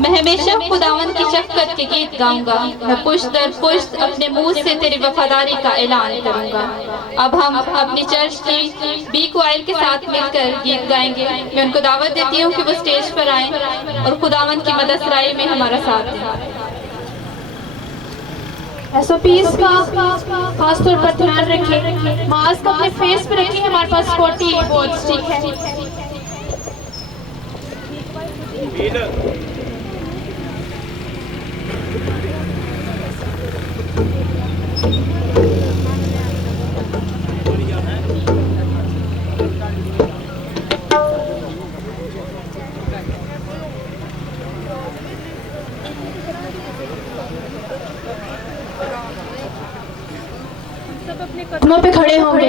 मैं हमेशा खुदावंद की शफ़क़त के गीत गाऊंगा। मैं पुश्त दर पुश्त अपने मुंह से तेरी वफादारी का ऐलान करूंगा। अब हम अपनी चर्च की बी क्वायर के साथ मिलकर गीत गाएंगे। मैं उनको दावत देती हूँ कि वो स्टेज पर आएं और खुदावंद की मदद सराई में हमारा साथ दें। SOPs का खास तौर पर ध्यान रखें। मास्क अपने फेस पे रखें। हमारे पास 40 बोर्ड्स, ठीक है। कदमों पे खड़े होंगे।